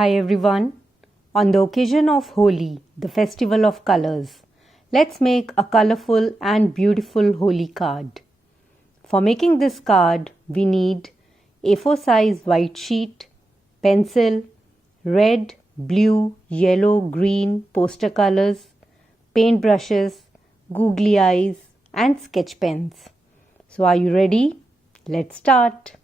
Hi everyone. On the occasion of Holi, the festival of colors, let's make a colorful and beautiful Holi card. For making this card, we need A4 size white sheet, pencil, red, blue, yellow, green poster colors, paint brushes, googly eyes and sketch pens. So are you ready? Let's start.